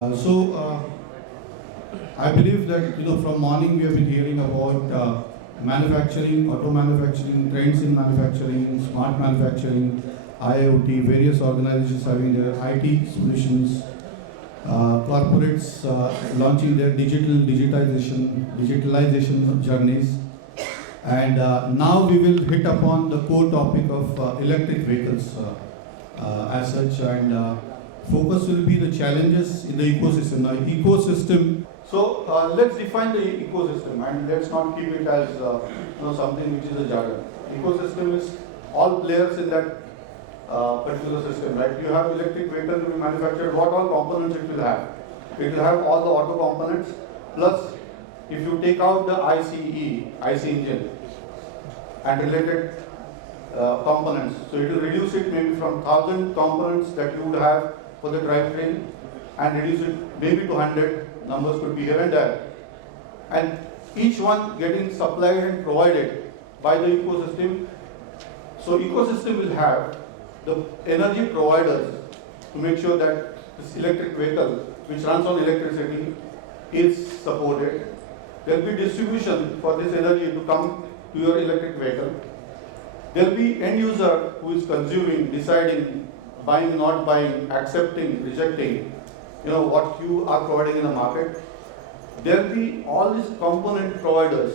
I believe that from morning we have been hearing about manufacturing, auto manufacturing, trends in manufacturing, smart manufacturing, IoT, various organizations having their IT solutions, corporates launching their digitalization journeys, and now we will hit upon the core topic of electric vehicles as such, and focus will be the challenges in the ecosystem. Now, ecosystem. So let's define the ecosystem, and let's not keep it as something which is a jargon. Ecosystem is all players in that particular system, right? You have electric vehicle to be manufactured. What all components it will have? It will have all the auto components. Plus, if you take out the IC engine and related components, so it will reduce it maybe from 1,000 components that you would have for the drivetrain and reduce it maybe to 100. Numbers could be here and there, and each one getting supplied and provided by the ecosystem. So ecosystem will have the energy providers to make sure that this electric vehicle which runs on electricity is supported. There will be distribution for this energy to come to your electric vehicle. There will be end user who is consuming, deciding, buying, not buying, accepting, rejecting, what you are providing in the market. There will be all these component providers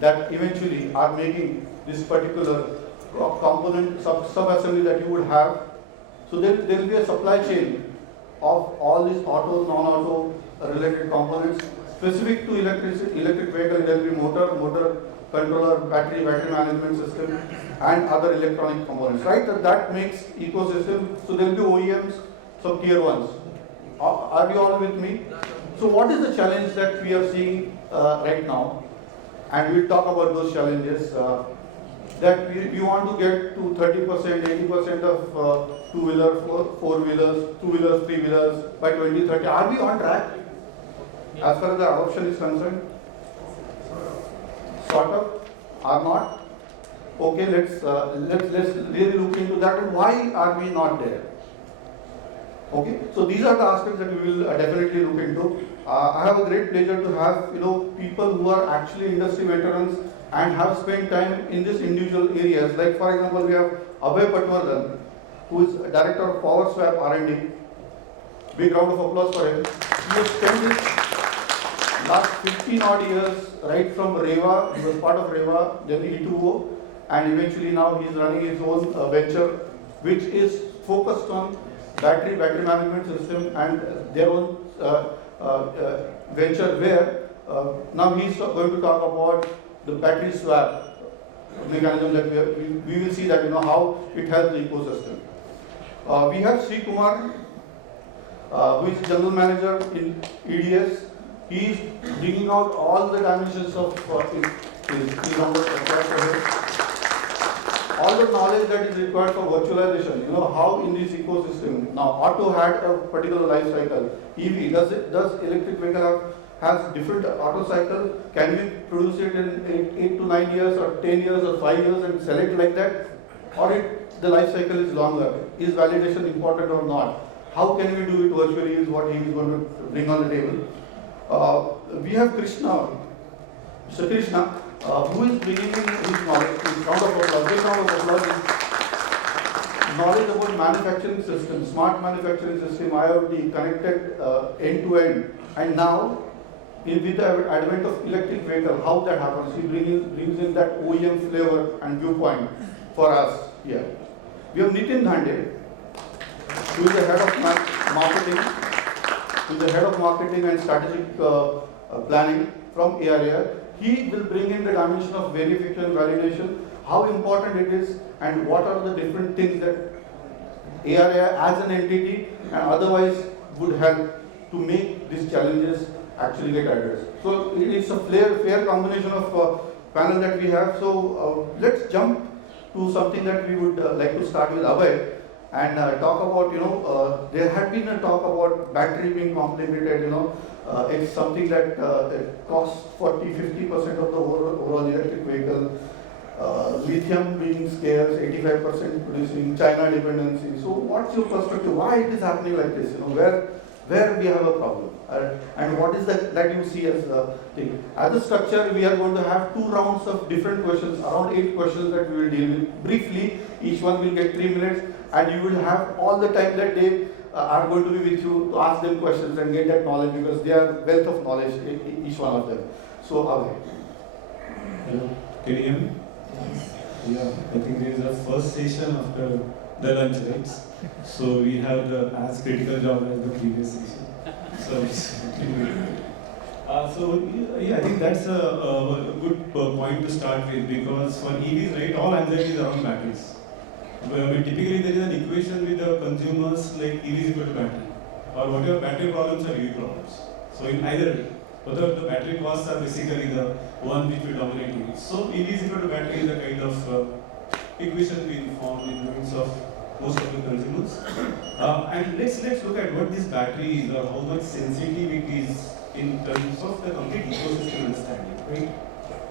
that eventually are making this particular component sub-assembly that you would have. So there will be a supply chain of all these auto, non-auto related components. Specific to electric vehicle, there will be motor controller, battery management system, and other electronic components, right? That makes ecosystem. So there will be OEMs, some tier ones. Are you all with me? So what is the challenge that we are seeing right now? And we'll talk about those challenges. That we want to get to 30%, 80% of two-wheeler, four-wheelers, two-wheelers, three-wheelers by 2030. Are we on track as far as the adoption is concerned? Sort of, are not? Okay, let's really look into that. And why are we not there? Okay, so these are the aspects that we will definitely look into. I have a great pleasure to have people who are actually industry veterans and have spent time in these individual areas. Like for example, we have Abhay Patwardhan, who is Director of Power Swap R&D. Big round of applause for him. He has spent his last 15 odd years right from Reva. He was part of Reva, then E2O, and eventually now he is running his own venture, which is focused on battery management system and their own venture where now he is going to talk about the battery swap mechanism that we will see that how it helps the ecosystem. We have Sri Kumar, who is General Manager in EDS. He is bringing out all the dimensions of all the knowledge that is required for virtualization. How in this ecosystem. Now, auto had a particular life cycle. EV, does electric vehicle has different auto cycle? Can we produce it in 8 to 9 years or 10 years or 5 years and sell it like that? Or the life cycle is longer? Is validation important or not? How can we do it virtually is what he is going to bring on the table. We have Krishna, Mr. Krishna, who is bringing in his knowledge. Round of applause. Knowledge about manufacturing system, smart manufacturing system, IoT, connected end-to-end. And now, with the advent of electric vehicle, how that happens, he brings in that OEM flavor and viewpoint for us here. We have Nitin Dhande, who is the head of marketing, and strategic planning from ARAI. He will bring in the dimension of verification, validation, how important it is, and what are the different things that ARAI as an entity and otherwise would help to make these challenges actually get addressed. So it's a fair combination of panel that we have. So let's jump to something that we would like to start with Abhay and talk about, there had been a talk about battery being complicated, it's something that costs 40-50% of the overall electric vehicle. Lithium being scarce, 85% producing, China dependency. So what's your perspective? Why it is happening like this? Where where we have a problem. And what is that you see as a thing. As a structure, we are going to have 2 rounds of different questions, around 8 questions that we will deal with. Briefly, each one will get 3 minutes, and you will have all the time that they are going to be with you to ask them questions and get that knowledge, because they are wealth of knowledge, each one of them. So, Abhay. Hello, can you hear me? Yes. Yeah, I think this is the first session after the lunch, right? So we have the as critical job as the previous session. I think that's a good point to start with, because for EVs, right, all anxiety is around batteries. Typically there is an equation with the consumers like EV is equal to battery, or whatever battery problems are EV problems. So in either way, whether the battery costs are basically the one which will dominate EV. So EV is equal to battery is a kind of equation being formed in minds of most of the consumers. And let's look at what this battery is, or how much sensitive it is in terms of the complete ecosystem understanding. Right?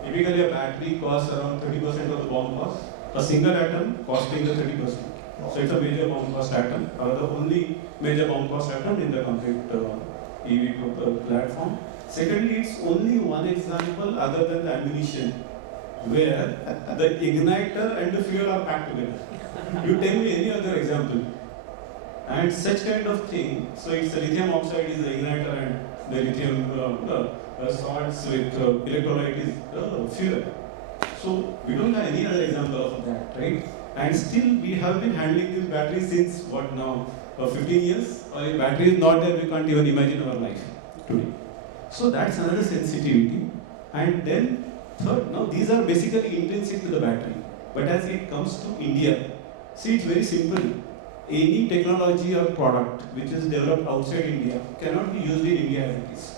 Typically, a battery costs around 30% of the BOM cost. A single atom costing the 30%. So it's a major BOM cost atom, or the only major BOM cost atom in the complete EV platform. Secondly, it's only one example other than the ammunition, where the igniter and the fuel are packed together. You tell me any other example. And such kind of thing, so it's the lithium oxide is the igniter, and the lithium salts with electrolyte is the fuel. So we don't have any other example of that, right? And still we have been handling this battery since what now? 15 years? Or if battery is not there, we can't even imagine our life today. So that's another sensitivity. And then third, now these are basically intrinsic to the battery. But as it comes to India, see, it's very simple. Any technology or product which is developed outside India cannot be used in India as it is.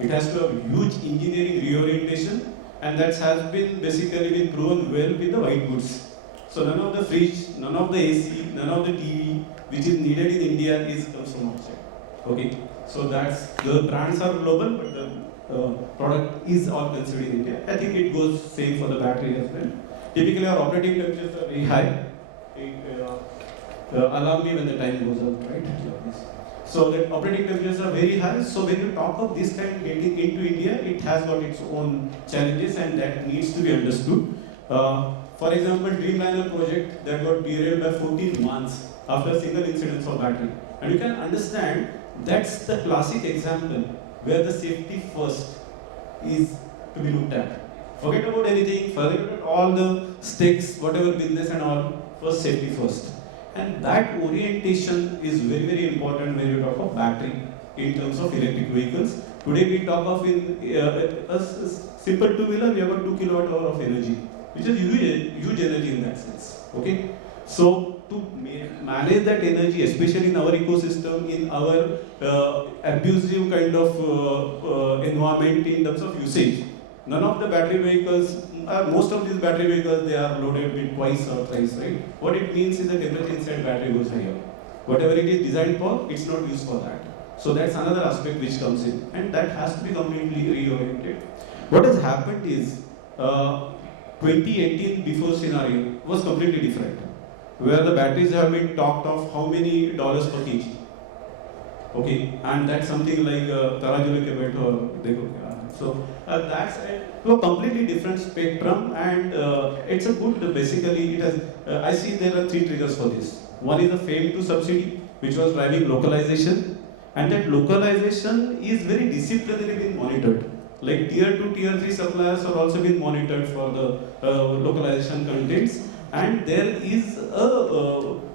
It has to have huge engineering reorientation, and that has been basically been proven well with the white goods. So none of the fridge, none of the AC, none of the TV which is needed in India comes from outside. Okay, so that's the brands are global, but the product is all considered in India. I think it goes same for the battery as well. Typically, our operating temperatures are very high. Allow me when the time goes up, right? So the operating temperatures are very high. So when you talk of this kind getting into India, it has got its own challenges, and that needs to be understood. For example, Dreamliner project that got derailed by 14 months after a single incident of battery. And you can understand that's the classic example where the safety first is to be looked at. Forget about anything, forget about all the stakes, whatever business and all, first safety first. And that orientation is very, very important when you talk of battery in terms of electric vehicles. Today we talk of in a simple two-wheeler, we have got 2 kWh of energy, which is huge energy in that sense. Okay, so to manage that energy, especially in our ecosystem, in our abusive kind of environment in terms of usage, none of the battery vehicles, most of these battery vehicles, they are loaded with twice or thrice, right? What it means is the temperature inside battery goes higher. Whatever it is designed for, it's not used for that. So that's another aspect which comes in, and that has to be completely reoriented. What has happened is 2018 before scenario was completely different, where the batteries have been talked of how many dollars per kg. Okay, and that's something like Tarajule ke baitho dekho. So that's to a completely different spectrum, and it's a good, basically it has, I see there are 3 triggers for this. One is the FAME 2 subsidy, which was driving localization, and that localization is very disciplinarily being monitored. Like tier 2, tier 3 suppliers are also being monitored for the localization contents, and there is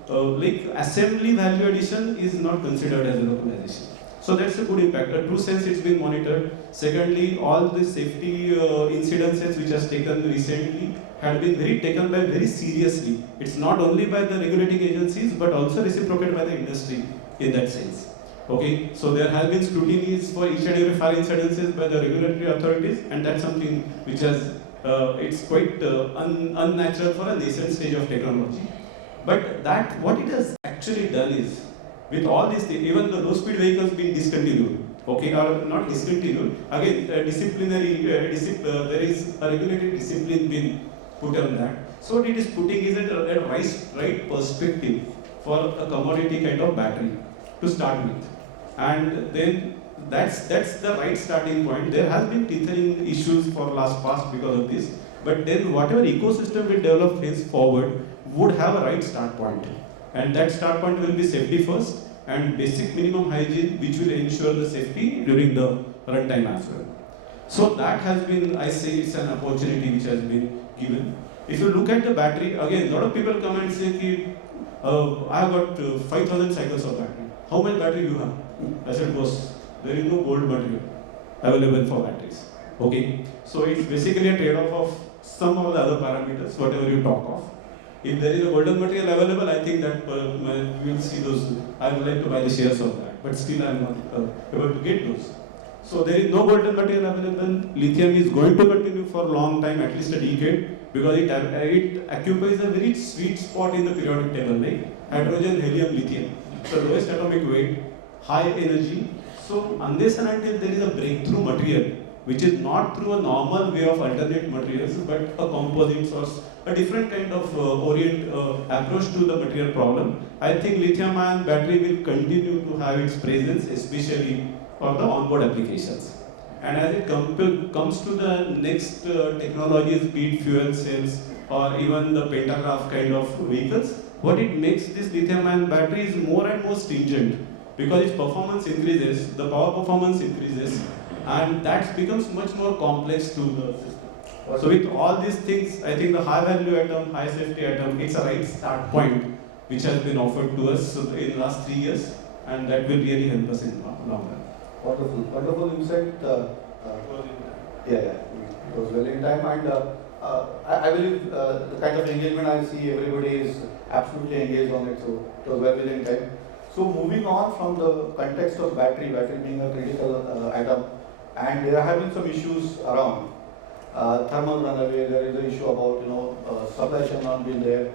like assembly value addition is not considered as a localization. So that's a good impact. A true sense it's been monitored. Secondly, all the safety incidences which has taken recently have been taken by very seriously. It's not only by the regulating agencies but also reciprocated by the industry in that sense. Okay, so there has been scrutinies for each and every fire incidences by the regulatory authorities, and that's something which has it's quite unnatural for a nascent stage of technology. But that what it has actually done is, with all these things, even the low-speed vehicles being discontinued, okay, or not discontinued, again, disciplinary, there is a regulated discipline being put on that. So what it is putting is a right perspective for a commodity kind of battery to start with. and then that's the right starting point. There has been tethering issues for last past because of this, but then whatever ecosystem we develop henceforward would have a right start point, and that start point will be safety first and basic minimum hygiene, which will ensure the safety during the runtime as well. So that has been, I say, it's an opportunity which has been given. If you look at the battery, again, a lot of people come and say, ki, I have got 5,000 cycles of battery. How much battery you have? I said, boss, there is no gold material available for batteries. Okay, so it's basically a trade-off of some of the other parameters, whatever you talk of. If there is a golden material available, I think that we will see those. I would like to buy the shares of that, but still I am not able to get those. So there is no golden material available. Lithium is going to continue for a long time, at least a decade, because it occupies a very sweet spot in the periodic table, like hydrogen, helium, lithium. So lowest atomic weight, high energy. So unless and until there is a breakthrough material, which is not through a normal way of alternate materials, but a composite source, a different kind of approach to the material problem, I think lithium-ion battery will continue to have its presence, especially for the onboard applications. And as it comes to the next technologies, be it fuel cells or even the pantograph kind of vehicles, what it makes this lithium-ion battery is more and more stringent, because its performance increases, the power performance increases, and that becomes much more complex to the system. So with all these things, I think the high value item, high safety item, it's a right start point which has been offered to us in the last 3 years, and that will really help us in the long run. Wonderful, wonderful insight. It was well in time, and I believe the kind of engagement I see, everybody is absolutely engaged on it, so it was well within time. So moving on from the context of battery being a critical item, and there have been some issues around thermal runaway. There is an issue about supply chain not being there,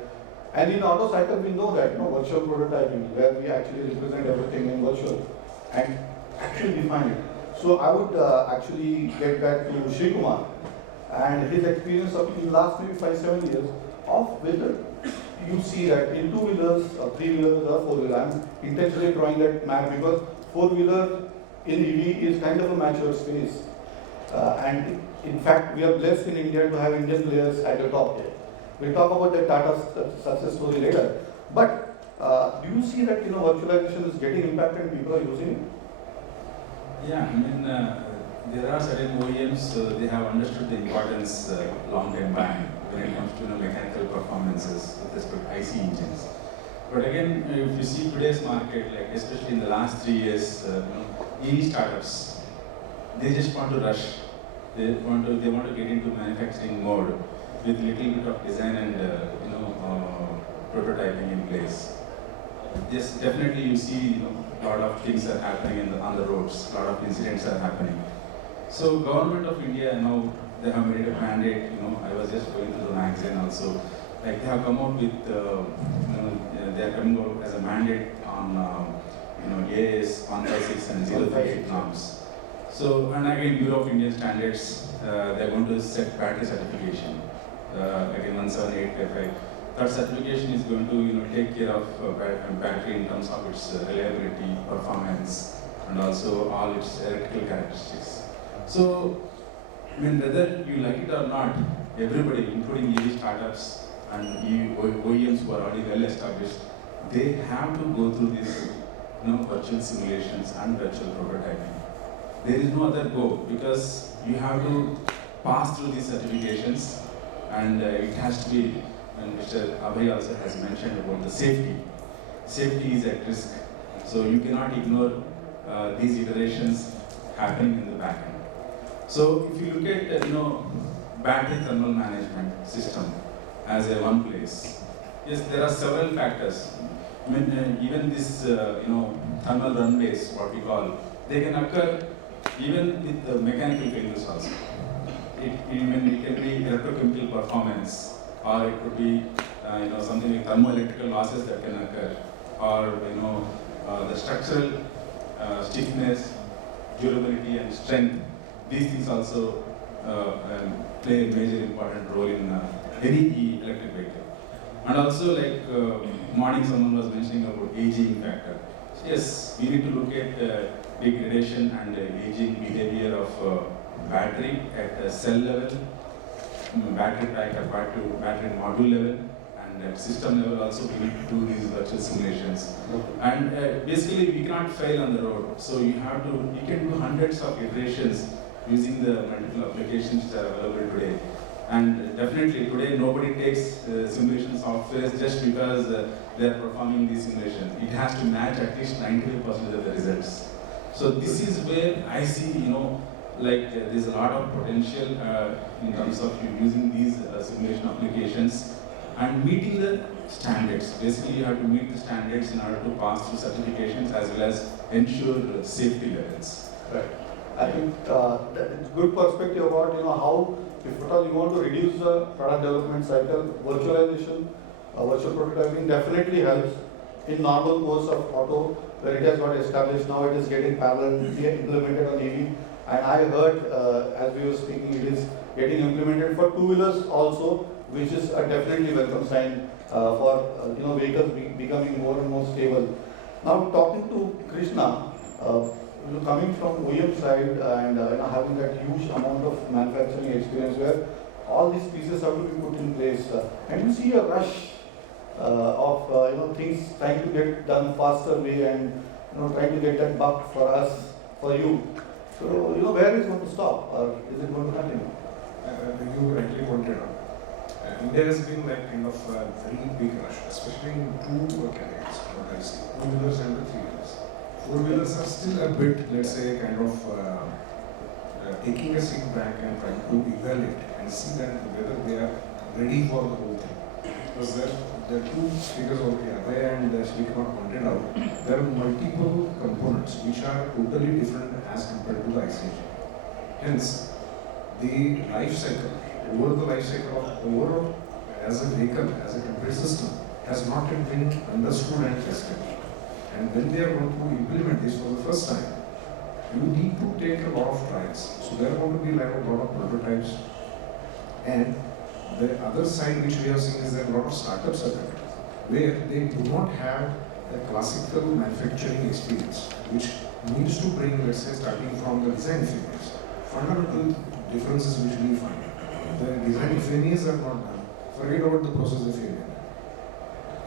and in auto cycle we know that virtual prototyping, where we actually represent everything in virtual and actually define it. So I would actually get back to Shri Kumar and his experience of in the last maybe 5-7 years of whether you see that in 2-wheelers, 3-wheelers or 4-wheelers. I'm intentionally drawing that map because 4-wheeler in EV is kind of a mature space. And in fact, we are blessed in India to have Indian players at the top there. We'll talk about the Tata success story later. But do you see that virtualization is getting impacted and people are using it? Yeah, I mean, there are certain OEMs, they have understood the importance long time back when it comes to mechanical performances with respect to IC engines. But again, if you see today's market, like especially in the last 3 years, EV startups, they just want to rush. They want to get into manufacturing mode with little bit of design and prototyping in place. Yes, definitely you see a lot of things are happening on the roads, a lot of incidents are happening. So government of India now, they have made a mandate, I was just going through the magazine also, like they have come out with, they are coming out as a mandate on, AS 156 and 038 norms. So, and again, Bureau of Indian Standards, they are going to set battery certification, again 17855. That certification is going to take care of battery in terms of its reliability, performance, and also all its electrical characteristics. So, I mean, whether you like it or not, everybody, including EV startups and OEMs who are already well established, they have to go through these virtual simulations and virtual prototyping. There is no other go, because you have to pass through these certifications, and it has to be. And Mr. Abhay also has mentioned about the safety. Safety is at risk, so you cannot ignore these iterations happening in the back end. So if you look at battery thermal management system as a one place, yes, there are several factors. I mean, even this thermal runways, what we call, they can occur even with the mechanical failures also. It can be electrochemical performance, or it could be something like thermoelectrical losses that can occur, or the structural stiffness, durability and strength. These things also play a major important role in any electric vehicle. And also, like morning someone was mentioning about aging factor. Yes, we need to look at degradation and aging behavior of battery at cell level, battery pack apart to battery module level, and at system level also we need to do these virtual simulations. And basically we cannot fail on the road. So you can do hundreds of iterations using the multiple applications which are available today. And definitely today nobody takes simulation software just because they are performing these simulations. It has to match at least 95% of the results. So this is where I see, there's a lot of potential in terms of you using these simulation applications and meeting the standards. Basically, you have to meet the standards in order to pass through certifications as well as ensure safety levels. Right. I think that it's good perspective about how, if at all you want to reduce the product development cycle, virtualization, virtual prototyping definitely helps in normal course of auto where it has got established. Now it is getting parallelly implemented on EV, and I heard as we were speaking, it is getting implemented for two-wheelers also, which is a definitely welcome sign for vehicles becoming more and more stable. Now talking to Krishna. Coming from OEM side and having that huge amount of manufacturing experience where all these pieces have to be put in place, and you see a rush of things trying to get done faster way and trying to get that buck for us, for you. So where is it going to stop, or is it going to continue? You rightly pointed out. India has been like kind of a very big rush, especially in two categories, what I see, two-wheelers and the three-wheelers. Four-wheelers are still a bit, let's say, kind of taking a seat back and trying to evaluate and see that whether they are ready for the whole thing. Because there are two figures over here, Abhay and Srikumar pointed out, there are multiple components which are totally different as compared to the ICE engine. Hence, the life cycle, over the life cycle of overall as a vehicle, as a complete system, has not yet been understood and tested. And when they are going to implement this for the first time, you need to take a lot of trials. So there are going to be like a lot of prototypes. And the other side which we have seen is that a lot of startups are there, where they do not have a classical manufacturing experience, which needs to bring, let's say, starting from the design failures. Fundamental differences which we find. The design failures are not done. Forget about the process of failure.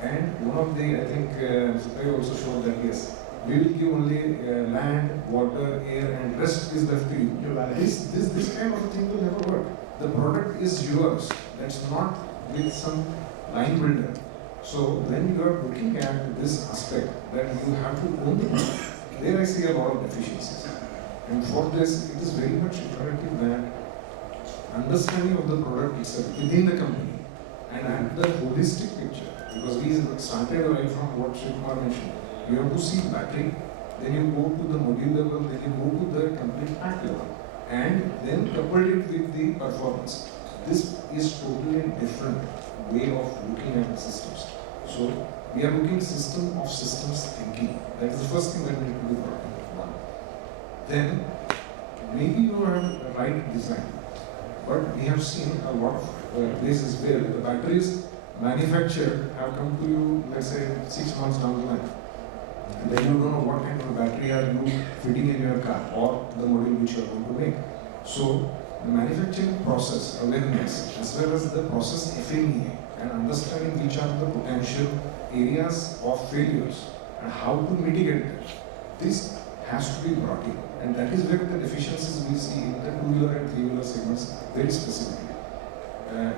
And one of the, I think, Sukai also showed that yes, we will give only land, water, air, and rest is left to you. This kind of thing will never work. The product is yours. That's not with some line builder. So when you are looking at this aspect that you have to own the product, there I see a lot of deficiencies. And for this, it is very much imperative that understanding of the product itself within the company and the holistic picture. Because we started right from what Srikumar mentioned. You have to see battery, then you go to the module level, then you go to the complete pack level, and then couple it with the performance. This is totally a different way of looking at the systems. So we are looking system of systems thinking. That is the first thing that we need to be brought in. Then maybe you have the right design, but we have seen a lot of places where the batteries manufactured have come to you, let's say, 6 months down the line. And then you don't know what kind of battery are you fitting in your car or the model which you are going to make. So the manufacturing process awareness as well as the process FMEA and understanding which are the potential areas of failures and how to mitigate them. This has to be brought in, and that is where the deficiencies we see in the two-wheeler and three-wheeler segments very specifically.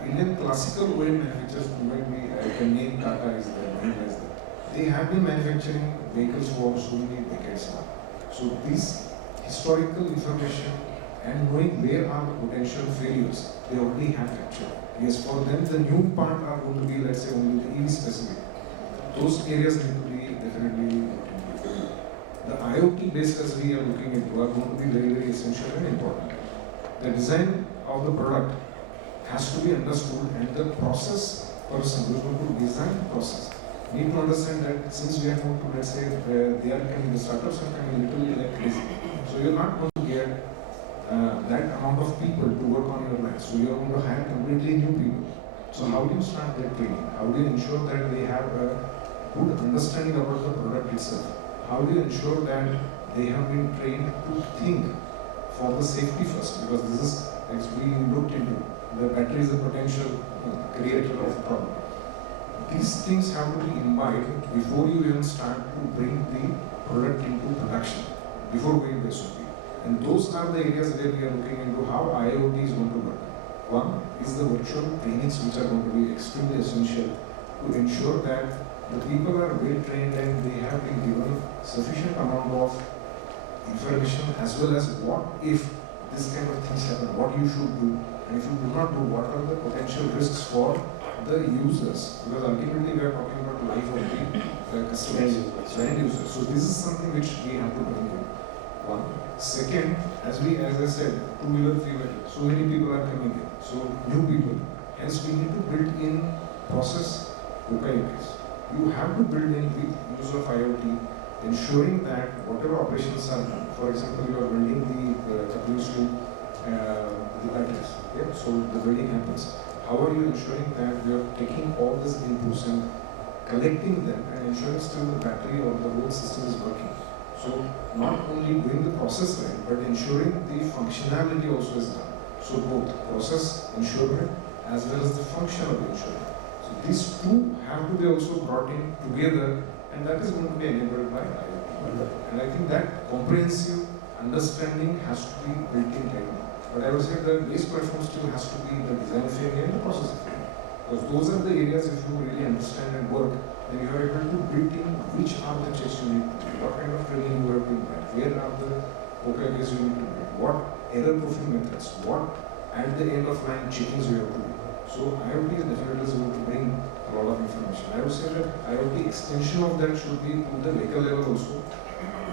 Indian classical oil manufacturers, I can name Tata is there, Mahindra is there. They have been manufacturing vehicles for so many decades now. So this historical information and knowing where are the potential failures, they already have captured. Yes, for them the new part are going to be, let's say, only the EV specific. Those areas need to be definitely looked into. The IoT based as we are looking into are going to be very, very essential and important. The design of the product has to be understood, and the process person who is going to design the process need to understand that since we are going to, let's say, they are coming, the startups are coming literally like crazy. So you're not going to get that amount of people to work on your line. So you're going to hire completely new people. So how do you start their training? How do you ensure that they have a good understanding about the product itself? how do you ensure that they have been trained to think for the safety first? Because this is actually looked into. The battery is a potential creator of a problem. These things have to be imbibed before you even start to bring the product into production, before going to SOP. And those are the areas where we are looking into how IoT is going to work. One is the virtual trainings, which are going to be extremely essential to ensure that the people are well trained and they have been given sufficient amount of information as well as what if this kind of things happen, what you should do, and if you do not do, what are the potential risks for the users, because ultimately we are talking about life of the customers, so end users. So this is something which we have to bring in. One. Second, as I said, two-wheeler, three-wheeler, so many people are coming in, so new people. Hence we need to build in process OKUs. You have to build in with use of IoT, ensuring that whatever operations are done, for example, you are building the couplings to the batteries, yeah? So the building happens. How are you ensuring that you are taking all these inputs and collecting them and ensuring still the battery or the whole system is working? So not only doing the process right, but ensuring the functionality also is done. So both process ensurement as well as the function of ensurement. So these two have to be also brought in together, and that is going to be enabled by IoT. And I think that comprehensive understanding has to be built in right now. But I would say the base platform still has to be the design failure and the process failure. Because those are the areas, if you really understand and work, then you are able to build in which are the checks you need to do, what kind of training you have to implement, where are the OKRs you need to build, what error-proofing methods, what at the end of line checkings you have to do. So IoT is definitely going to bring a lot of information. I would say that IoT extension of that should be to the vehicle level also,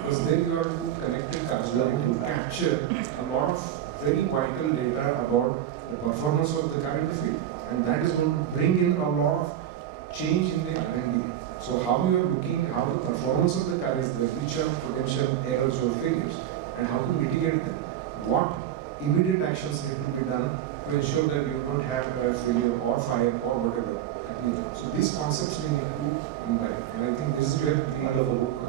because then you are to connected cars, you are to capture a lot of very vital data about the performance of the car in the field, and that is going to bring in a lot of change in the R&D. So how you are looking, how the performance of the car is there, which are potential errors or failures, and how to mitigate them. What immediate actions need to be done to ensure that you don't have a failure or fire or whatever happening. So these concepts we need to imbibe, and I think this is where the wonderful book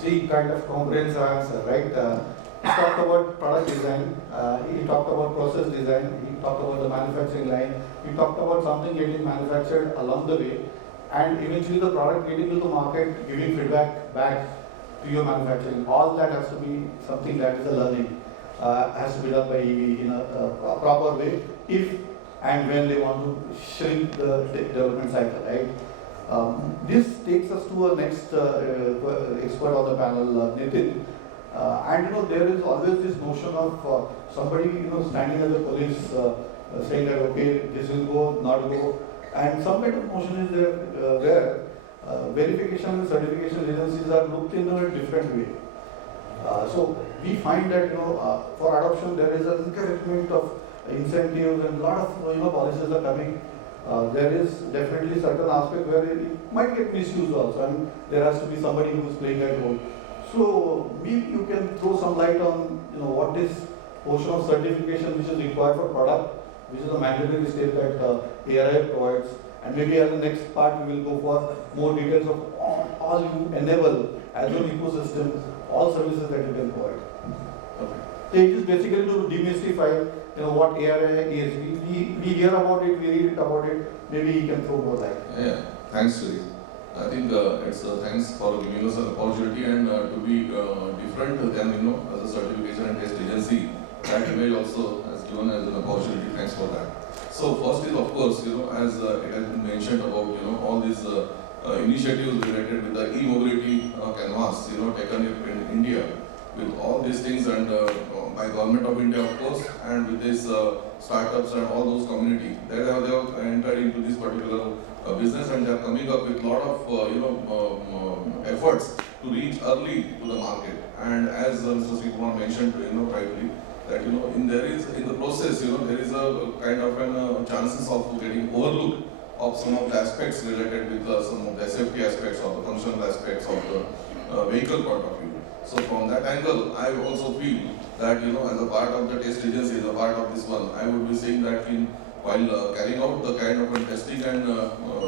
See, kind of comprehensive answer, right? He talked about product design, he talked about process design, he talked about the manufacturing line, he talked about something getting manufactured along the way, and eventually the product getting to the market, giving feedback back to your manufacturing. All that has to be something that is a learning, has to be done by EV in a proper way, if and when they want to shrink the development cycle, right? This takes us to our next expert on the panel, Nitin. And there is always this notion of somebody standing as a police saying that okay, this will go, not go, and some kind of notion is there where verification and certification agencies are looked in a different way. So we find that for adoption there is an encouragement of incentives and a lot of policies are coming. There is definitely certain aspect where it might get misused also. I mean, there has to be somebody who is playing that role. So maybe you can throw some light on what is portion of certification which is required for product, which is a mandatory step that ARI provides, and maybe as the next part we will go for more details of all you enable as an ecosystem, all services that you can provide. Okay. So it is basically to demystify what ARI is. We hear about it, we read about it. Maybe you can throw more light. Yeah, thanks, Sri. I think it's thanks for giving us an opportunity and to be different than as a certification and test agency. That image also has given as an opportunity. Thanks for that. So first is of course as it has been mentioned about all these initiatives related with the e-mobility canvas taken in India with all these things and by government of India of course and with these startups and all those community they have entered into this particular business and they are coming up with a lot of efforts to reach early to the market. And as Mr. Sri Kumar mentioned rightly that in the process there is a kind of an chances of getting overlooked of some of the aspects related with some of the safety aspects or the functional aspects of the vehicle point of view. So from that angle, I also feel that as a part of the test agency, as a part of this one, I would be saying that while carrying out the kind of a testing and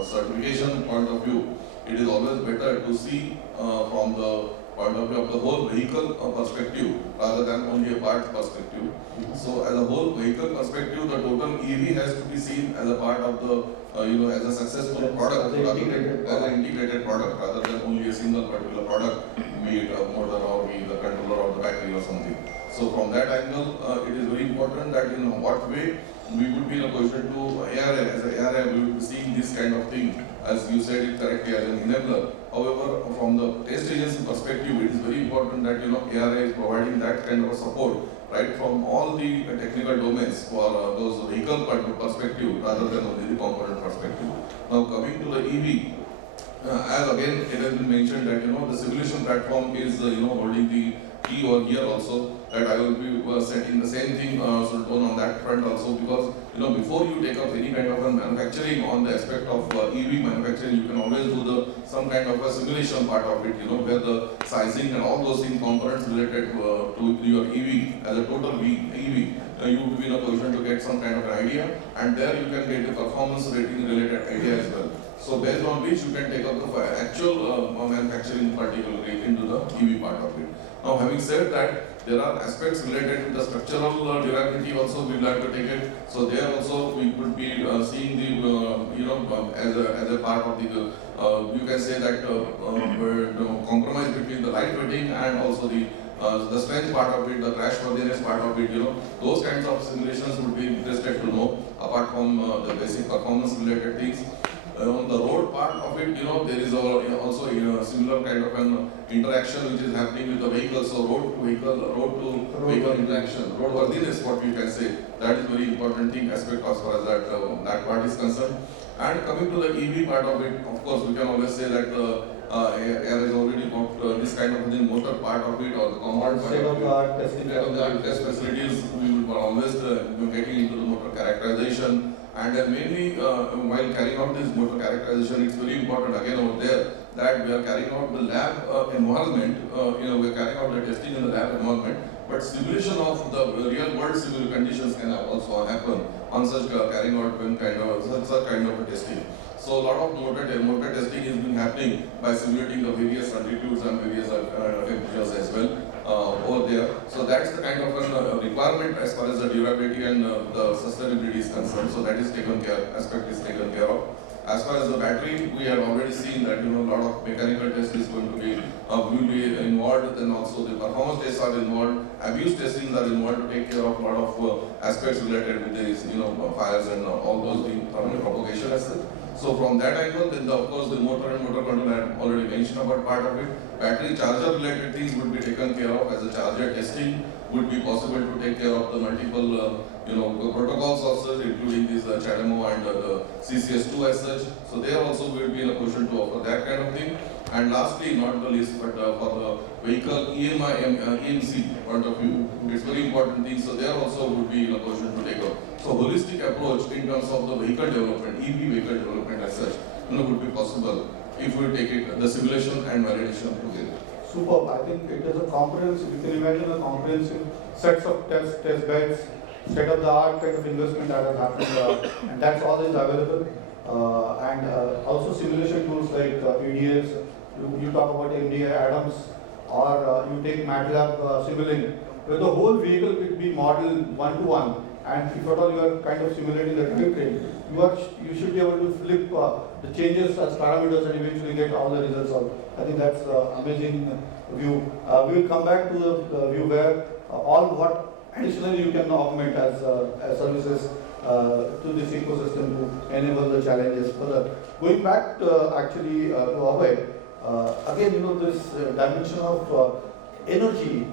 certification point of view, it is always better to see from the point of view of the whole vehicle perspective rather than only a part perspective. So as a whole vehicle perspective, the total EV has to be seen as a part of the as a successful product, as an integrated product rather than only a single particular product, be it a motor or be the controller or the battery or something. So from that angle, it is very important that in what way we would be in a position to ARA, as an ARA, we would be seeing this kind of thing, as you said it correctly, as an enabler. However, from the test agency perspective, it is very important that ARA is providing that kind of a support right from all the technical domains for those vehicle perspective rather than only the component perspective. Now coming to the EV, as again it has been mentioned that the simulation platform is holding the key over here also, that I will be setting the same thing Sultan on that front also, because before you take up any kind of a manufacturing on the aspect of EV manufacturing, you can always do some kind of a simulation part of it, where the sizing and all those things, components related to your EV as a total EV, you would be in a position to get some kind of an idea, and there you can get a performance rating related idea as well. So based on which you can take up the actual manufacturing particularly into the EV part of it. Now having said that, there are aspects related to the structural durability also we will have to take it. So there also we could be seeing the as a part of the you can say that compromise between the lightweighting and also the strength part of it, the crash worthiness part of it, those kinds of simulations would be interested to know apart from the basic performance related things. On the road part of it, there is also a similar kind of an interaction which is happening with the vehicle. So road to vehicle interaction, road worthiness, what we can say, that is very important thing aspect as far as that part is concerned. And coming to the EV part of it, of course, we can always say that air has already got this kind of thing, motor part of it or the compound part of it. State-of-the-art test facilities, we will always getting into the motor characterization. And then mainly while carrying out this motor characterization, it's very important again over there that we are carrying out the lab environment, we are carrying out the testing in the lab environment, but simulation of the real world civil conditions can also happen on such carrying out such kind of a testing. So a lot of motor testing is being happening by simulating the various altitudes and various temperatures as well over there. So that's the kind of a requirement as far as the durability and the sustainability is concerned. So that is taken care, aspect is taken care of. As far as the battery, we have already seen that a lot of mechanical test is going to be will be involved. Then also the performance tests are involved, abuse testings are involved to take care of a lot of aspects related with these fires and all those things, propagation as such. So from that angle, then of course the motor and motor control I have already mentioned about part of it. Battery charger related things would be taken care of as a charger testing would be possible to take care of the multiple protocols also, including this CHAdeMO and the CCS2 as such. So there also we will be in a position to offer that kind of thing. And lastly, not the least, but for the vehicle EMC point of view, it's very important thing. So there also would be in a position to take up. So holistic approach in terms of the vehicle development, EV vehicle development as such, would be possible if we take it the simulation and validation together. Superb. I think it is a comprehensive, you can imagine a comprehensive sets of test beds, state-of-the-art kind of investment that has happened, and that's all is available. And also simulation tools like EDS, you talk about MDI ADAMS, or you take MATLAB Simulink, where the whole vehicle could be modeled one-to-one, and if at all you are kind of simulating the drivetrain, you should be able to flip the changes as parameters and eventually get all the results out. I think that's amazing view. We will come back to the view where all what additionally you can augment as services to this ecosystem to enable the challenges further. Going back to Abhay, again, this dimension of energy.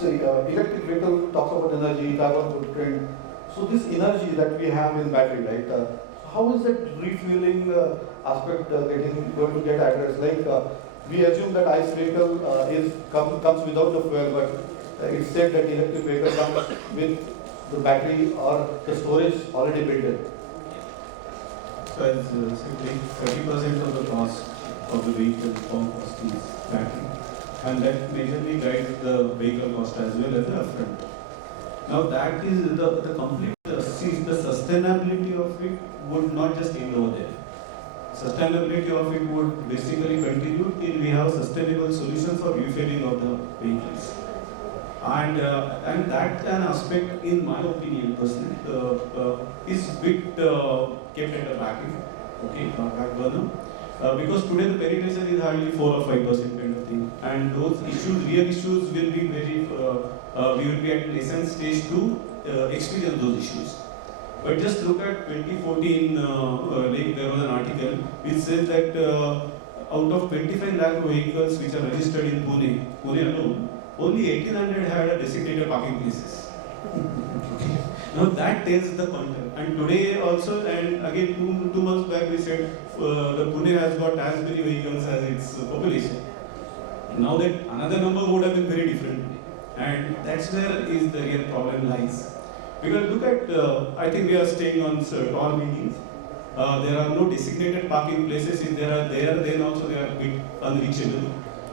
Electric vehicle talks about energy, carbon footprint. So this energy that we have in battery, right? How is that refueling aspect going to get addressed? Like we assume that ICE vehicle comes without the fuel, but it's said that electric vehicle comes with the battery or the storage already built in. So as simply 30% of the cost of the vehicle cost is battery, and that majorly guides the vehicle cost as well as the upfront. Now that is the complete, the sustainability of it would not just end over there. sustainability of it would basically continue till we have sustainable solutions for refueling of the vehicles. And that an aspect, in my opinion, personally, is bit kept at the back burner. Because today the penetration is hardly 4 or 5% kind of thing, and those issues, real issues, will be very. We will be at nascent stage to experience those issues. But just look at 2014. There was an article which says that out of 25 lakh vehicles which are registered in Pune alone, only 1800 had a designated parking places. Now that tells the content. And today also, and again 2 months back, we said the Pune has got as many vehicles as its population. Now that another number would have been very different, and that's where is the real problem lies. Because look at, I think we are staying on tall buildings. There are no designated parking places. If there are there, then also they are a bit unreachable.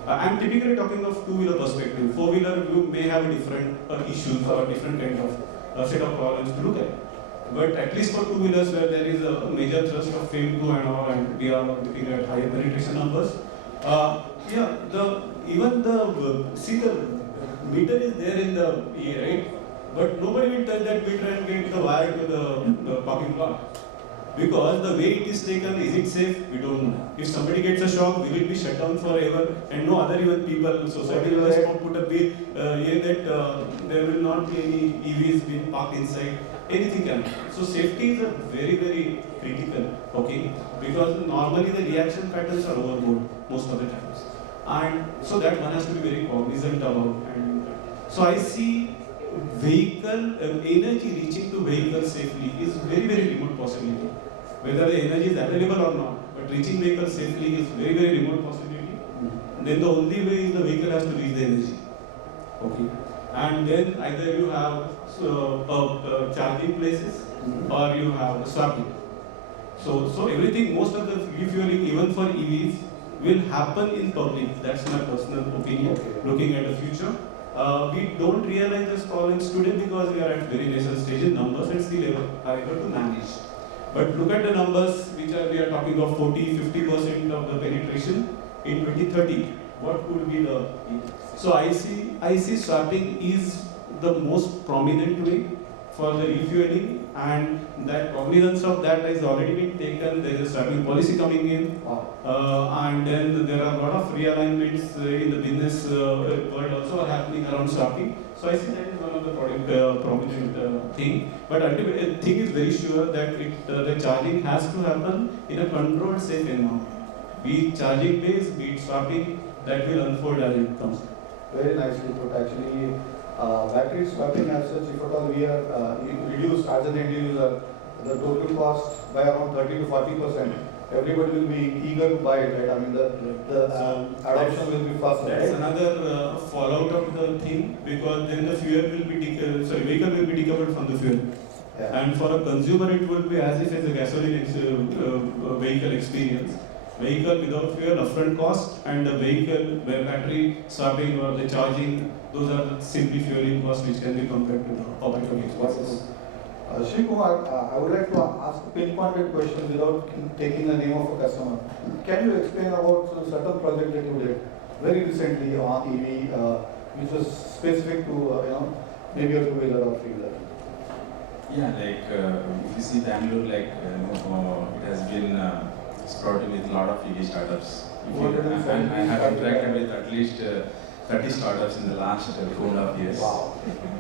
I'm typically talking of two-wheeler perspective. Four-wheeler, you may have different issues or different kind of set of problems to look at. But at least for two-wheelers where there is a major thrust of FAME 2 and all, and we are looking at higher penetration numbers. Even the meter is there in the EA, right? But nobody will touch that meter and get the wire to the parking lot. Because the way it is taken, is it safe? We don't know. If somebody gets a shock, will it be shut down forever? And no other even people, society will just put a bill that there will not be any EVs being parked inside. Anything can happen. So safety is a very, very critical, okay? Because normally the reaction patterns are overboard most of the times. And so that one has to be very cognizant about. And so I see vehicle energy reaching to vehicle safely is very, very remote possibility. Whether the energy is available or not, but reaching vehicle safely is very, very remote possibility. Then the only way is the vehicle has to reach the energy. Okay. And then either you have charging places or you have swapping. So everything, most of the refueling, even for EVs, will happen in public. That's my personal opinion. Looking at the future. We don't realize these problems today because we are at very nascent stage in numbers and still are able to manage. But look at the numbers which we are talking of 40-50% of the penetration in 2030. What could be the? So I see swapping is the most prominent way for the refueling, and that cognizance of that has already been taken. There is a swapping policy coming in, and then there are a lot of realignments in the business world also are happening around swapping. So I see that is one of the prominent thing. But ultimately, thing is very sure that the charging has to happen in a controlled, safe environment. Be it charging base, be it swapping, that will unfold as it comes. Very nicely put. Actually, battery swapping as such, if at all we are reduced as an end user, the total cost by around 30 to 40%. Everybody will be eager to buy it, right? I mean, the adoption will be faster. That's right? another fallout of the thing, because then the fuel will be vehicle will be decoupled from the fuel. Yeah. And for a consumer, it will be as if it's a gasoline vehicle experience. Vehicle without fuel, upfront cost, and the vehicle where battery swapping or the charging, those are the simply fueling costs which can be compared to the operating expenses. Shri Kumar, I would like to ask a pinpointed question without taking the name of a customer. Can you explain about certain project that you did very recently on EV, which was specific to maybe a two-wheeler or three-wheeler? Yeah, like if you see Bangalore, like it has been sprouting with a lot of EV startups. And I have interacted with at least 30 startups in the last 4.5 years. Wow.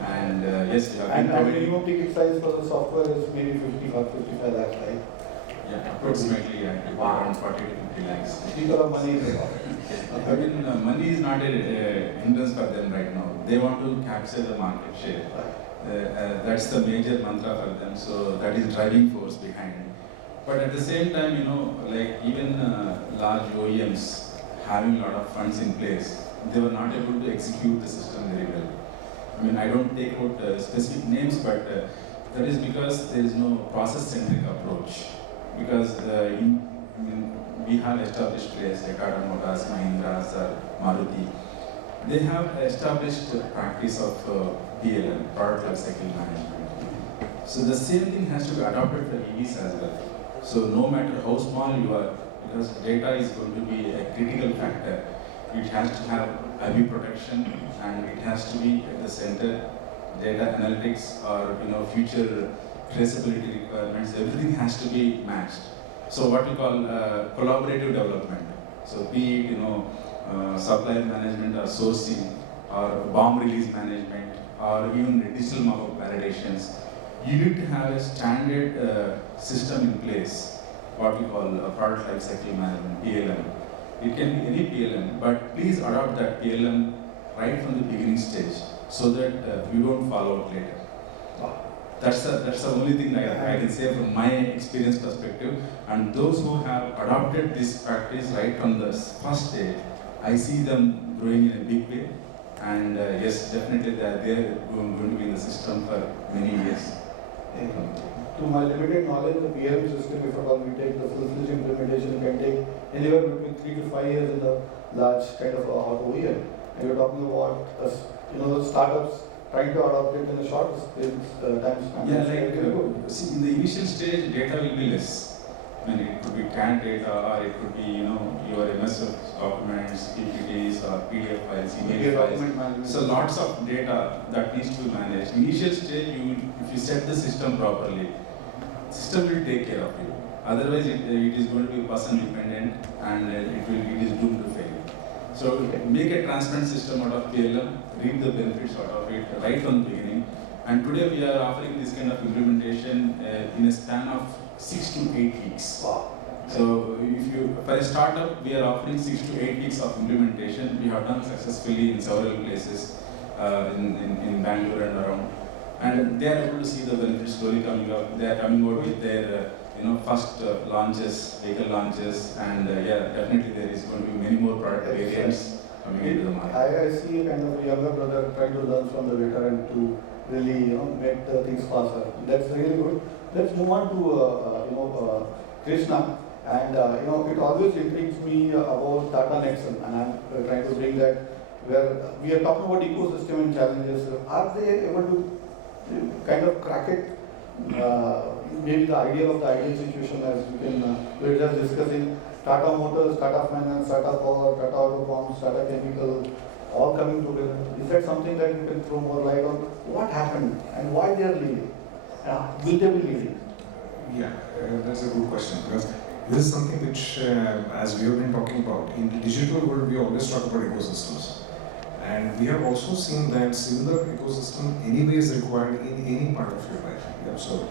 And yes, we have And been the providing. minimum ticket size for the software is maybe 55 lakhs, right? Yeah, approximately around 40 to 50 lakhs. People of money is a lot. I mean, money is not a hindrance for them right now. They want to capture the market share. That's the major mantra for them. So that is driving force behind it. But at the same time, like even large OEMs having a lot of funds in place, they were not able to execute the system very well. I mean, I don't take out specific names, but that is because there is no process-centric approach. Because we have established players like Tata Motors, Mahindra, Maruti. They have established practice of PLM, product lifecycle management. So the same thing has to be adopted for EVs as well. So no matter how small you are, because data is going to be a critical factor. It has to have IP protection and it has to be at the center. Data analytics or future traceability requirements, everything has to be matched. So what we call collaborative development. So be it supplier management or sourcing or BOM release management or even digital markup validations, you need to have a standard system in place, what we call product lifecycle management, PLM. It can be any PLM, but please adopt that PLM right from the beginning stage so that we don't fall out later. That's the only thing I can say from my experience perspective. And those who have adopted this practice right from the first day, I see them growing in a big way. And yes, definitely they are there going to be in the system for many years. To my limited knowledge, the PLM system, if at all we take the full-fledged implementation, can take anywhere between 3 to 5 years in the large kind of auto OEM. And you're talking about the startups trying to adopt it in a short time span. Yeah, see, in the initial stage, data will be less. I mean, it could be CAN data, or it could be your MS documents, PPTs, or PDF files, email files. So lots of data that needs to be managed. Initial stage, if you set the system properly, system will take care of you. Otherwise, it is going to be person dependent, and it is doomed to fail. So make a transparent system out of PLM, reap the benefits out of it right from the beginning. And today we are offering this kind of implementation in a span of 6 to 8 weeks. Wow. So for a startup, we are offering 6 to 8 weeks of implementation. We have done successfully in several places in Bangalore and around. And they are able to see the benefits slowly coming up. They are coming out with their first launches, vehicle launches, and yeah, definitely there is going to be many more product variants coming into the market. I see a kind of a younger brother trying to learn from the veteran to really make the things faster. That's really good. Let's move on to Krishna. And it always intrigues me about Tata Nexon, and I'm trying to bring that where we are talking about ecosystem and challenges. Are they able to kind of crack it? Maybe the ideal of the ideal situation, as we were just discussing, Tata Motors, Tata Finance, Tata Power, Tata Autocoms, Tata Chemical, all coming together. Is that something that you can throw more light on? What happened and why they are leading? Will they be leading? Yeah, that's a good question, because this is something which, as we have been talking about, in the digital world we always talk about ecosystems. And we have also seen that similar ecosystem anyway is required in any part of your life. So,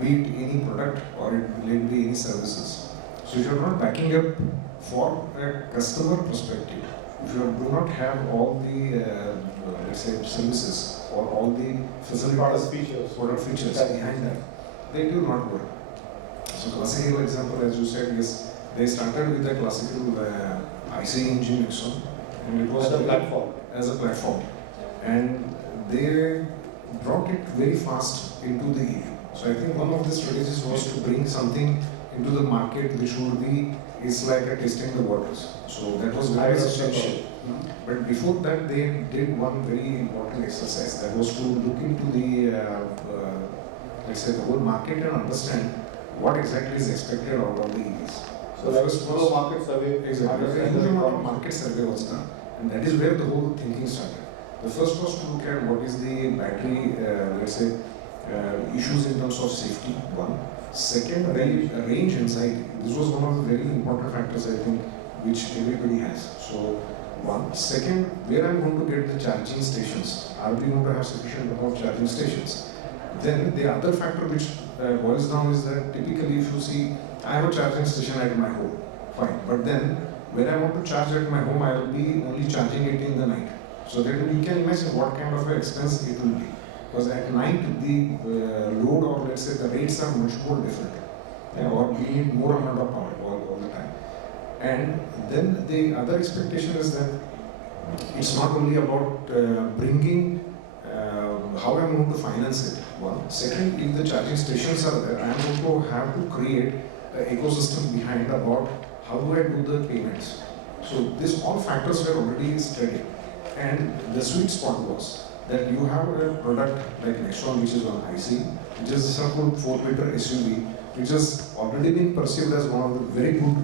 be it any product or it be any services. So if you are not backing up for a customer perspective, if you do not have all the, let's say, services or all the facilities, product features behind that, they do not work. So classical example, as you said, yes, they started with a classical IC engine Exxon, and it was as a platform, and they brought it very fast into the EV. So I think one of the strategies was to bring something into the market which would be like a testing the waters. So that was very essential. But before that, they did one very important exercise. That was to look into the let's say the whole market and understand what exactly is expected out of the EVs. So the first was market survey. Exactly. Market survey was done, and that is where the whole thinking started. The first was to look at what is the battery, let's say, issues in terms of safety, one. Second, range anxiety. This was one of the very important factors, I think, which everybody has. So, one. Second, where I'm going to get the charging stations. Are we going to have sufficient number of charging stations? Then the other factor which boils down is that typically if you see, I have a charging station at my home, fine. But then, when I want to charge at my home, I will be only charging it in the night. So that you can imagine what kind of an expense it will be. Because at night the load, or let's say the rates are much more different, or we need more amount of power all the time. And then the other expectation is that it's not only about bringing how I'm going to finance it. One. Second, if the charging stations are there, I'm going to have to create an ecosystem behind about how do I do the payments. So these all factors were already studied. And the sweet spot was that you have a product like Nexon, which is on IC, which is a so-called 4-meter SUV, which has already been perceived as one of the very good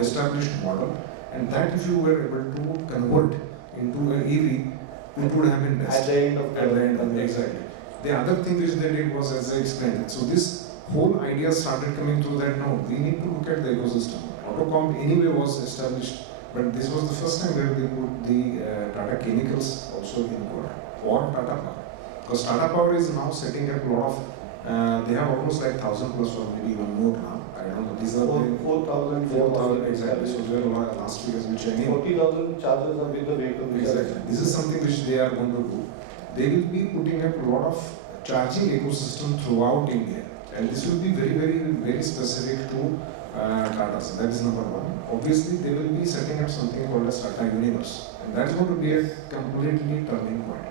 established model, and that if you were able to convert into an EV, it would have been best. At the end of the Exactly. The other thing which they did was, as I explained, so this whole idea started coming through that no, we need to look at the ecosystem. Autocomp anyway was established, but this was the first time where they put the Tata Chemicals also in board, or Tata Power. Because Tata Power is now setting up a lot of, they have almost like 1,000 plus or maybe even more now. I don't know, these are the 4,000 exactly. So there are a lot of last figures which I mean. 40,000 chargers are with the vehicle. Exactly. This is something which they are going to do. They will be putting up a lot of charging ecosystem throughout India, and this will be very specific to Tata. So that is number one. Obviously, they will be setting up something called as Tata Universe, and that's going to be a completely turning point.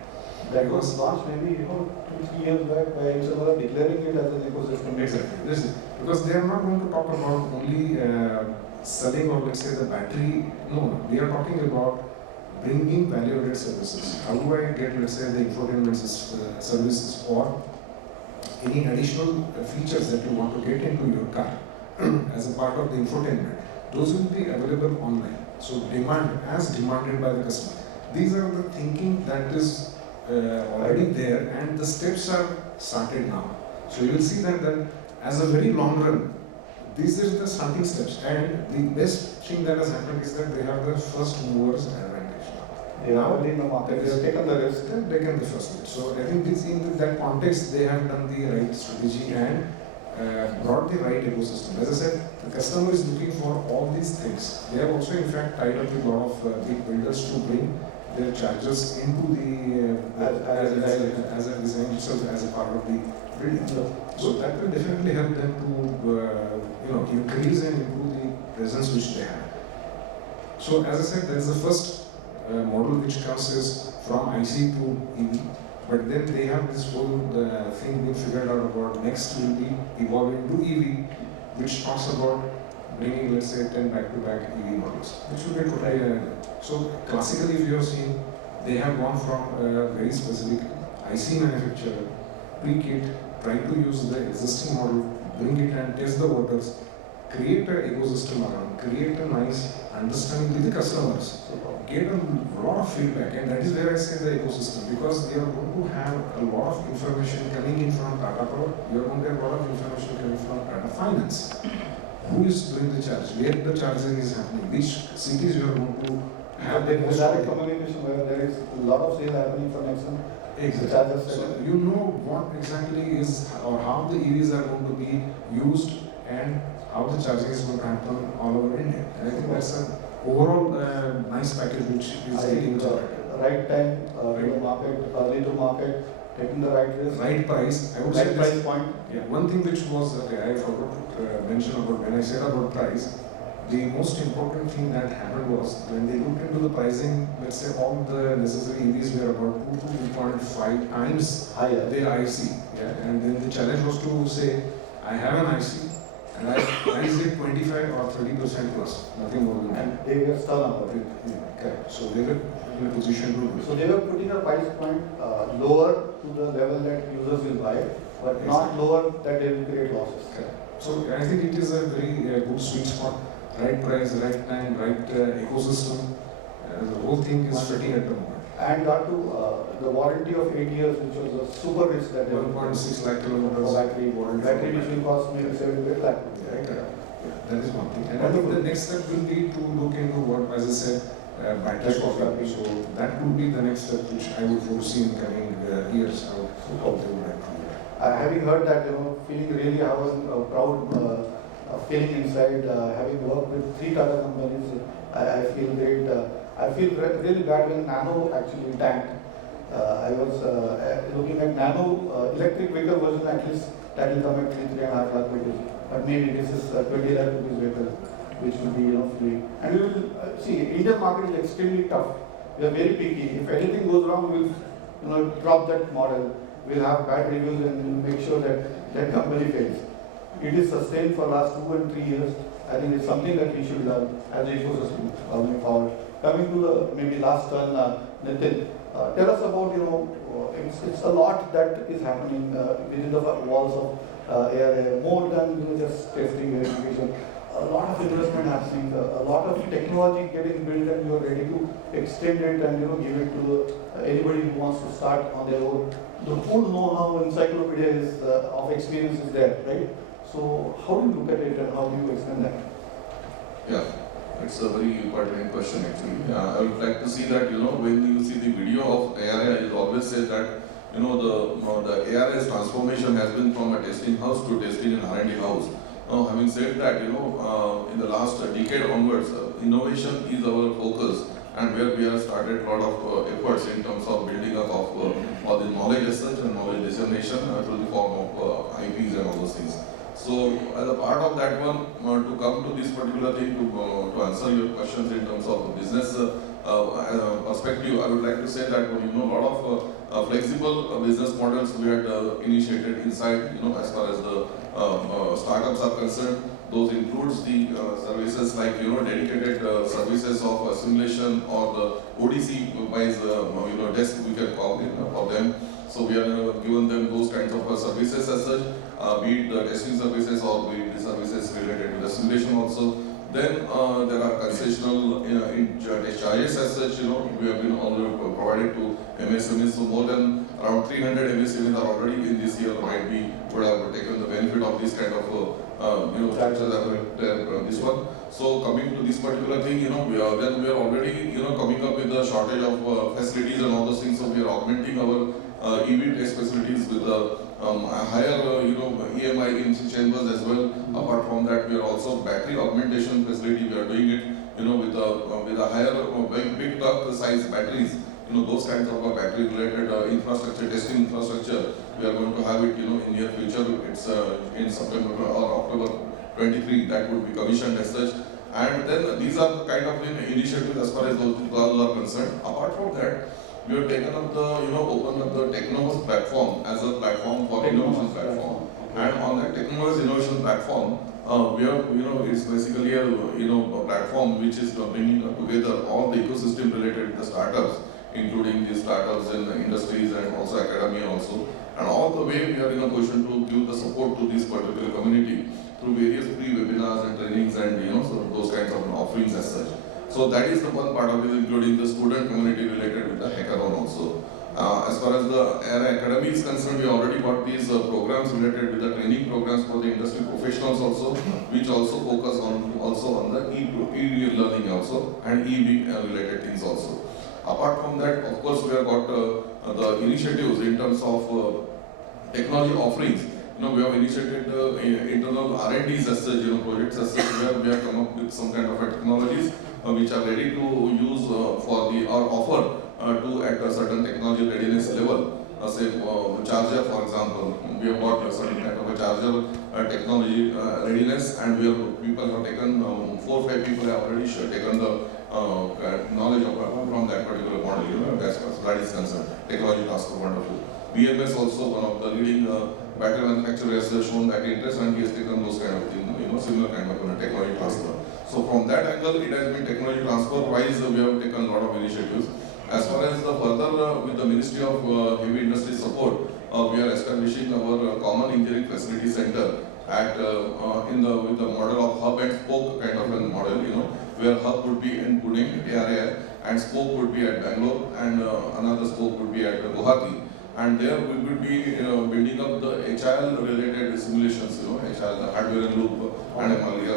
That was launched maybe 2-3 years back by Insurance declaring it as an ecosystem. Exactly. Listen, because they are not going to talk about only selling or let's say the battery. No, we are talking about bringing value-added services. How do I get, let's say, the infotainment services or any additional features that you want to get into your car as a part of the infotainment? Those will be available online. So demand as demanded by the customer. These are the thinking that is already there, and the steps are started now. So you will see that as a very long run, these are the starting steps, and the best thing that has happened is that they have the first movers advantage. They are already in the market. They have taken the risk. They have taken the first step. So I think this, in that context, they have done the right strategy and brought the right ecosystem. As I said, the customer is looking for all these things. They have also, in fact, tied up with a lot of big builders to bring their chargers into the as a design itself as a part of the building. So that will definitely help them to increase and improve the presence which they have. So as I said, there is the first model which comes is from IC to EV, but then they have this whole thing being figured out about next will be evolving to EV, which talks about bringing, let's say, 10 back-to-back EV models, which will be totally. So classically, if you have seen, they have gone from a very specific IC manufacturer, pre-kit, try to use the existing model, bring it and test the waters, create an ecosystem around, create a nice understanding with the customers, get a lot of feedback, and that is where I say the ecosystem, because they are going to have a lot of information coming in from Tata Power, you are going to have a lot of information coming from Tata Finance. Who is doing the charge, where the charging is happening, which cities you are going to have the most direct communication where there is a lot of sale happening for Nexon. Exactly. So you know what exactly is or how the EVs are going to be used and how the charging is going to happen all over India. And I think that's an overall nice package which is getting right time to the market, early to market, taking the right risk, right price. I would right say price point. Yeah, one thing which was I forgot to mention about when I said about price. The most important thing that happened was when they looked into the pricing, let's say all the necessary EVs were about 2 to 2.5 times higher the IC. Yeah, and then the challenge was to say, I have an IC and I price it 25 or 30% plus, nothing more than that. and they were stern about it. Yeah, correct. So they were in a position to do it. So they were putting a price point lower to the level that users will buy, but not lower that they will create losses. Correct. So I think it is a very good sweet spot. Right price, right time, right ecosystem. The whole thing is fitting at the moment. And got to the warranty of 8 years, which was a super risk that they 1.6 lakh kilometers. battery warranty. which will cost maybe 7 to 8 lakh. Right. That is one thing. And I think the next step will be to look into what, as I said, battery swapping. So that would be the next step which I would foresee in coming years. How they would like to do that. Having heard that, feeling really, I was proud. Feeling inside, having worked with 3 Tata companies, I feel great. I feel really bad when Nano actually tanked. I was looking at Nano electric vehicle version, at least that will come at 3.5 lakh vehicles. But maybe this is 20 lakh rupees vehicle, which will be free. And we will see, Indian market is extremely tough. We are very picky. If anything goes wrong, we will drop that model. We'll have bad reviews and we'll make sure that that company fails. It is sustained for last 2 and 3 years. I think it's something that we should learn as an ecosystem moving forward. Coming to the maybe last turn, Nitin, tell us about it's a lot that is happening within the walls of ARA, more than just testing verification. a lot of investment happening, a lot of technology getting built, and you are ready to extend it and give it to anybody who wants to start on their own. The whole know-how encyclopedia is of experience is there, right? So how do you look at it and how do you explain that? Yeah, it's a very important question actually. I would like to see that, when you see the video of ARI, it always says that, the ARI's transformation has been from a testing house to testing and R&D house. Now, having said that, in the last decade onwards, innovation is our focus, and where we have started a lot of efforts in terms of building up of all the knowledge as such and knowledge dissemination through the form of IPs and all those things. So, as a part of that one, to come to this particular thing, to answer your questions in terms of business perspective, I would like to say that a lot of flexible business models we had initiated inside, as far as the startups are concerned. Those includes the services like dedicated services of simulation or the ODC wise desk we can call it for them. So we are given them those kinds of services as such, be it the testing services or be it the services related to the simulation also. Then there are concessional charges as such. We have been provided to MSMEs. So more than around 300 MSMEs are already in this year might be would have taken the benefit of this kind of charges this one. So coming to this particular thing, we are already coming up with a shortage of facilities and all those things. So we are augmenting our EV test facilities with a higher EMI in chambers as well. Apart from that, we are also battery augmentation facility. We are doing it with a higher big truck size batteries. Those kinds of battery related infrastructure, testing infrastructure. We are going to have it in near future. It's in September or October 23 that would be commissioned as such. And then these are the kind of initiatives as far as those are concerned. Apart from that, we have taken up the opened up the Technomos platform as a platform for innovation platform. And on that Technomos innovation platform, we are it's basically a a platform which is bringing together all the ecosystem related to the startups, including the startups in the industries and also academia also. And all the way we are in a position to give the support to this particular community through various free webinars and trainings and so those kinds of offerings as such. So that is the one part of it, including the student community related with the hackathon also. As far as the ARI Academy is concerned, we already got these programs related with the training programs for the industry professionals also, which also focus on the e-learning also and EV related things also. Apart from that, of course, we have got the initiatives in terms of technology offerings. We have initiated internal R&Ds as such, projects as such, where we have come up with some kind of technologies which are ready to use for or offer to at a certain technology readiness level. Say charger, for example, we have got a certain kind of a charger technology readiness, and people have taken 4 or 5 people have already taken the knowledge from that particular model. As far as that is concerned, technology transfer wonderful. BMS also one of the leading battery manufacturers has shown that interest, and he has taken those kind of things, similar kind of technology transfer. So from that angle, it has been technology transfer wise. We have taken a lot of initiatives. As far as the further with the Ministry of Heavy Industry Support, we are establishing our common engineering facility center at with the model of hub and spoke kind of a model. Where hub would be in Pune, ARI, and spoke would be at Bangalore, and another spoke would be at Guwahati. And there we will be building up the HIL related simulations, HIL, the hardware and loop, and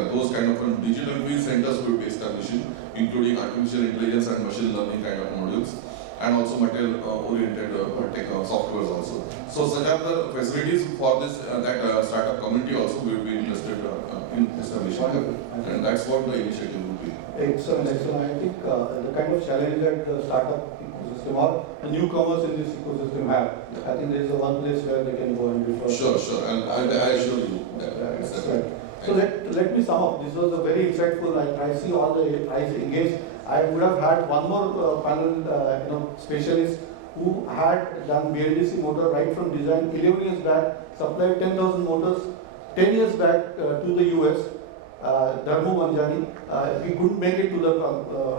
those kind of digital twin centers we will be establishing, including artificial intelligence and machine learning kind of modules, and also material oriented softwares also. So such are the facilities for this that startup community also we will be interested in establishing, and that's what the initiative would be. Excellent. I think the kind of challenge that the startup ecosystem or the newcomers in this ecosystem have, I think there is one place where they can go and refer. Sure, and I assure you that. That's right. So let me sum up. This was a very insightful. I see all the eyes engaged. I would have had one more panel, specialist who had done BLDC motor right from design 11 years back, supplied 10,000 motors 10 years back to the US. Dharmu Manjani, we couldn't make it to the,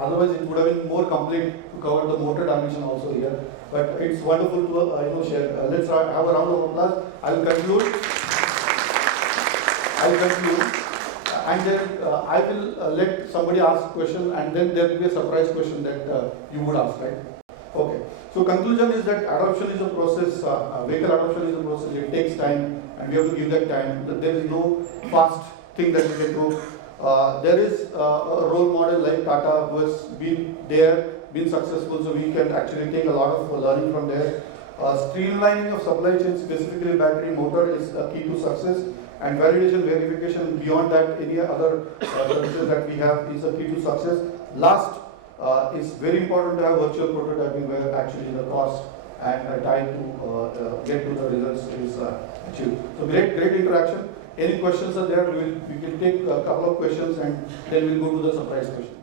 otherwise it would have been more complete to cover the motor dimension also here. But it's wonderful to share. Let's have a round of applause. I'll conclude. and then I will let somebody ask question, and then there will be a surprise question that you would ask, right? Okay. So conclusion is that adoption is a process, vehicle adoption is a process, it takes time and we have to give that time. There is no fast thing that we can do. There is a role model like Tata who has been there, been successful, so we can actually take a lot of learning from there. Streamlining of supply chain, specifically battery motor, is a key to success, and validation, verification beyond that, any other services that we have is a key to success. Last, it's very important to have virtual prototyping where actually the cost and time to get to the results is achieved. So great interaction. Any questions are there? We can take a couple of questions and then we'll go to the surprise question.